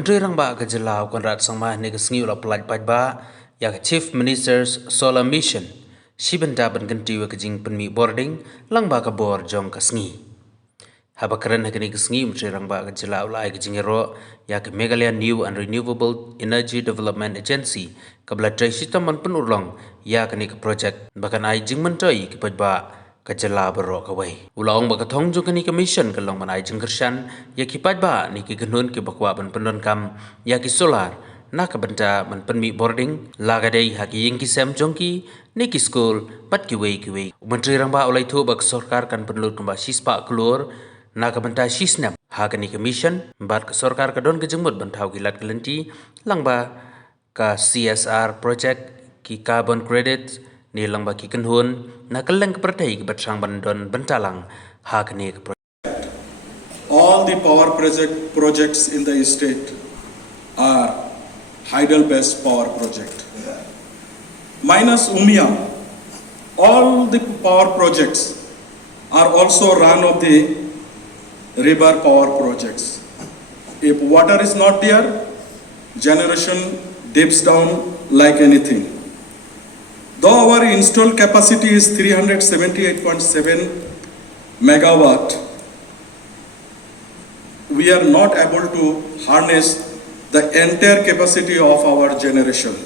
Menteri Rangba ke Jelau Konrad Sangmah ni kesngi ulah pelaj pajba ya Chief Minister's Solar Mission Shibenta ban kyntiew ke jingpynmih bording langba ke bor jong kesngi. Haba keren hakini kesngi Menteri Rangba ke Jelau ulah ke jingero ya ke Meghalaya New and Renewable Energy Development Agency ke belatrai sistem man penurlong ya kini ke projek bahkan ai jingmentoi ke pajba ke Jelau berok away. Ulang bakathong jo kini commission ke long manai jingkershan ya ki pajba ni ki genun ki bakwa ban pendon kam ya ki solar na ka benta man pynmih bording lagadei haki ying ki sem jongki ni ki school pat ki wei Menteri Rangba ulai thu bak sorkar kan pynlut kamba sispa klur na ka benta snem ha kini commission bat ke sorkar ka don ke jengmut bantau ki lat kelenti langba ka CSR project ki carbon credit ni langba ki kenhun na keleng ke pertai ke batrang bandon bentalang ha kini ke all the power projects in the state are hydel based power project minus Umia. All the power projects are also run of the river power projects. If water is not there, generation dips down like anything. Though our installed capacity is 378.7 megawatt, we are not able to harness the entire capacity of our generation.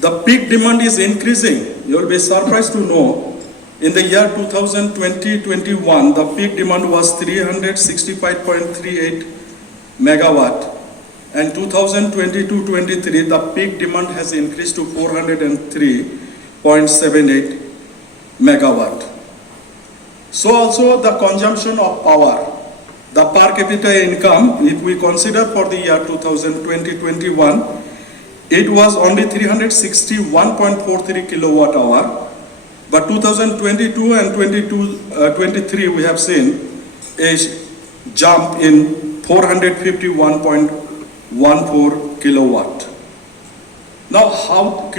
The peak demand is increasing. You will be surprised to know, in the year 2020-21, the peak demand was 365.38 megawatt. And 2022-23, the peak demand has increased to 403.78 megawatt. So also the consumption of power, the per capita income, if we consider for the year 2020-21, it was only 361.43 kilowatt hour. But 2022 and 23 we have seen a jump in 451.14 kilowatt. Now how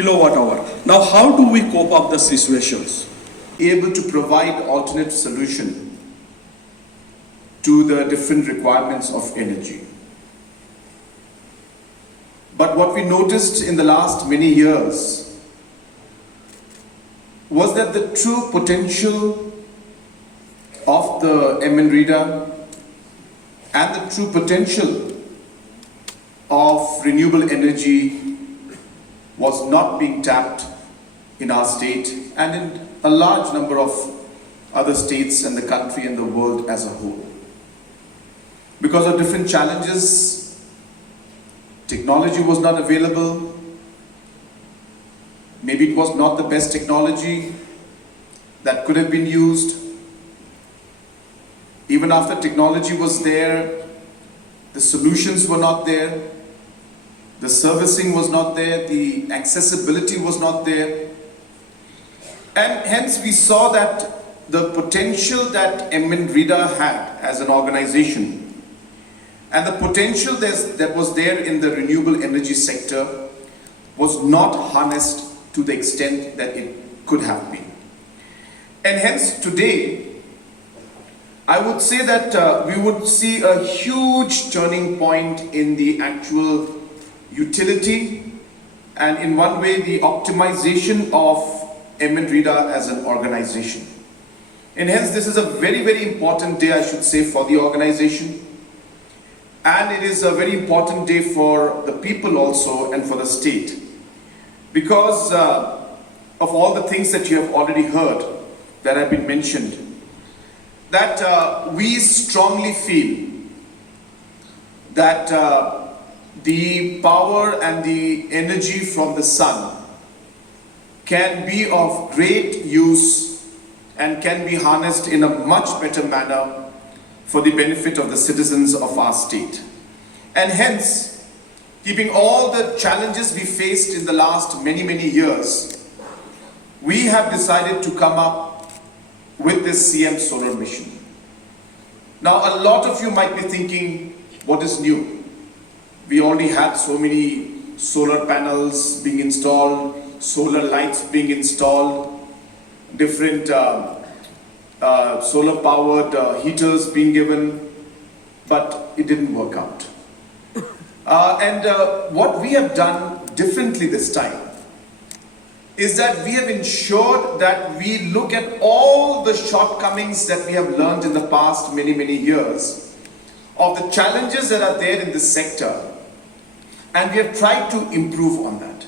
do we cope up the situations? Able to provide alternate solution to the different requirements of energy. But what we noticed in the last many years was that the true potential of the MNREDA and the true potential of renewable energy was not being tapped in our state and in a large number of other states and the country and the world as a whole. Because of different challenges, technology was not available. Maybe it was not the best technology that could have been used. Even after technology was there, the solutions were not there, the servicing was not there, the accessibility was not there. And hence we saw that the potential that MNREDA had as an organization and the potential that was there in the renewable energy sector was not harnessed to the extent that it could have been. And hence today, I would say that we would see a huge turning point in the actual utility and in one way the optimization of MNREDA as an organization. And hence this is a very, very important day, I should say, for the organization. And it is a very important day for the people also and for the state. Because of all the things that you have already heard that have been mentioned, that we strongly feel that the power and the energy from the sun can be of great use and can be harnessed in a much better manner for the benefit of the citizens of our state. And hence, keeping all the challenges we faced in the last many years, we have decided to come up with this CM Solar Mission. Now, a lot of you might be thinking, what is new? We already had so many solar panels being installed, solar lights being installed, different solar powered heaters being given, but it didn't work out. What we have done differently this time is that we have ensured that we look at all the shortcomings that we have learned in the past many years of the challenges that are there in this sector, and we have tried to improve on that.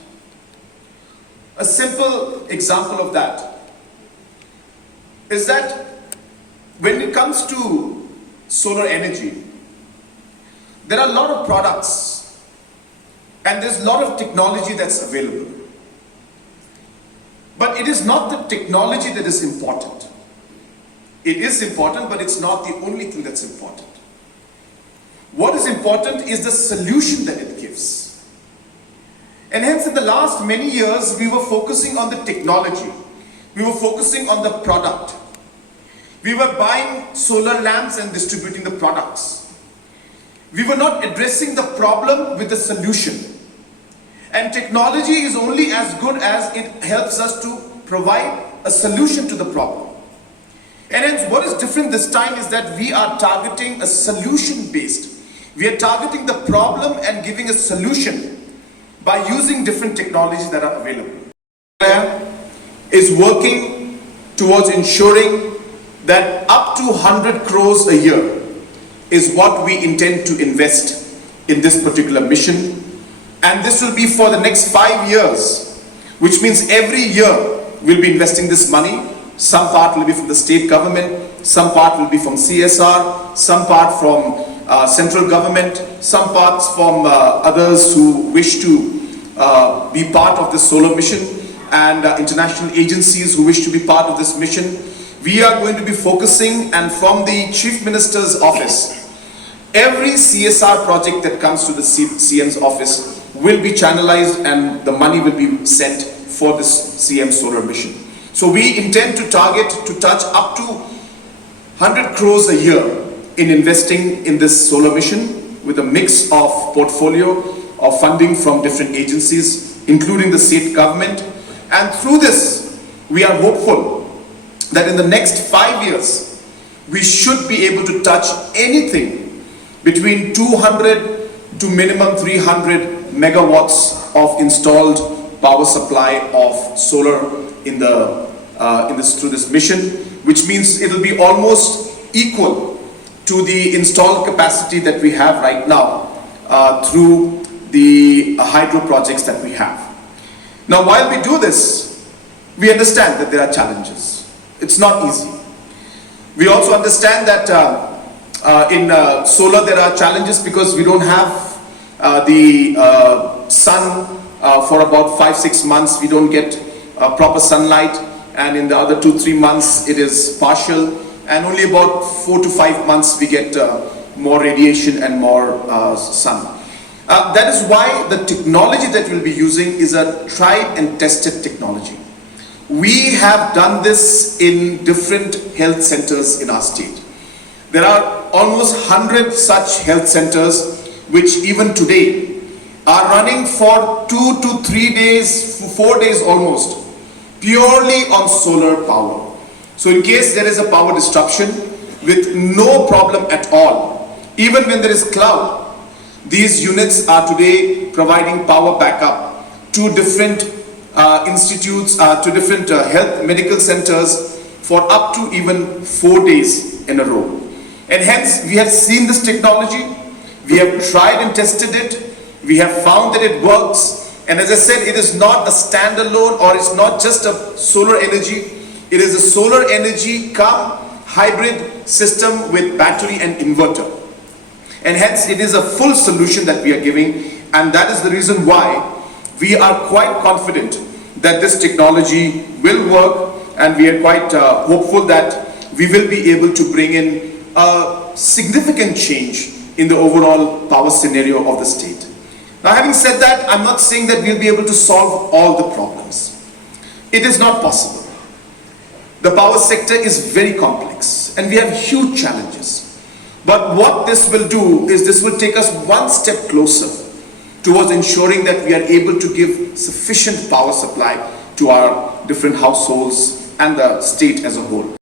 A simple example of that is that when it comes to solar energy, there are a lot of products and there's a lot of technology that's available. But it is not the technology that is important. It is important, but it's not the only thing that's important. What is important is the solution that it gives. And hence in the last many years, we were focusing on the technology. We were focusing on the product. We were buying solar lamps and distributing the products. We were not addressing the problem with the solution. And technology is only as good as it helps us to provide a solution to the problem. And hence what is different this time is that we are targeting a solution based. We are targeting the problem and giving a solution by using different technologies that are available. Is working towards ensuring that up to 100 crores a year is what we intend to invest in this particular mission. And this will be for the next 5 years, which means every year we'll be investing this money. Some part will be from the state government, some part will be from CSR, some part from central government, some parts from others who wish to be part of this solar mission, and international agencies who wish to be part of this mission. We are going to be focusing, and from the Chief Minister's office, every CSR project that comes to the CM's office will be channelized and the money will be sent for this CM solar mission. So we intend to target to touch up to 100 crores a year in investing in this solar mission with a mix of portfolio of funding from different agencies, including the state government. And through this, we are hopeful that in the next 5 years, we should be able to touch anything between 200 to minimum 300 megawatts of installed power supply of solar in through this mission, which means it will be almost equal to the installed capacity that we have right now through the hydro projects that we have. Now, while we do this, we understand that there are challenges. It's not easy. We also understand that in solar there are challenges because we don't have the sun for about 5-6 months. We don't get proper sunlight, and in the other 2-3 months it is partial, and only about 4 to 5 months we get more radiation and more sun. That is why the technology that we'll be using is a tried and tested technology. We have done this in different health centers in our state. There are almost 100 such health centers which even today are running for 2 to 3 days, 4 days almost, purely on solar power. So in case there is a power disruption with no problem at all, even when there is cloud, these units are today providing power backup to different institutes, to different health medical centers for up to even 4 days in a row. And hence we have seen this technology, we have tried and tested it, we have found that it works. And as I said, it is not a standalone, or it's not just a solar energy, it is a solar energy come hybrid system with battery and inverter. And hence it is a full solution that we are giving, and that is the reason why we are quite confident that this technology will work, and we are quite hopeful that we will be able to bring in a significant change in the overall power scenario of the state. Now, having said that, I'm not saying that we'll be able to solve all the problems. It is not possible. The power sector is very complex and we have huge challenges. But what this will do is this will take us one step closer towards ensuring that we are able to give sufficient power supply to our different households and the state as a whole.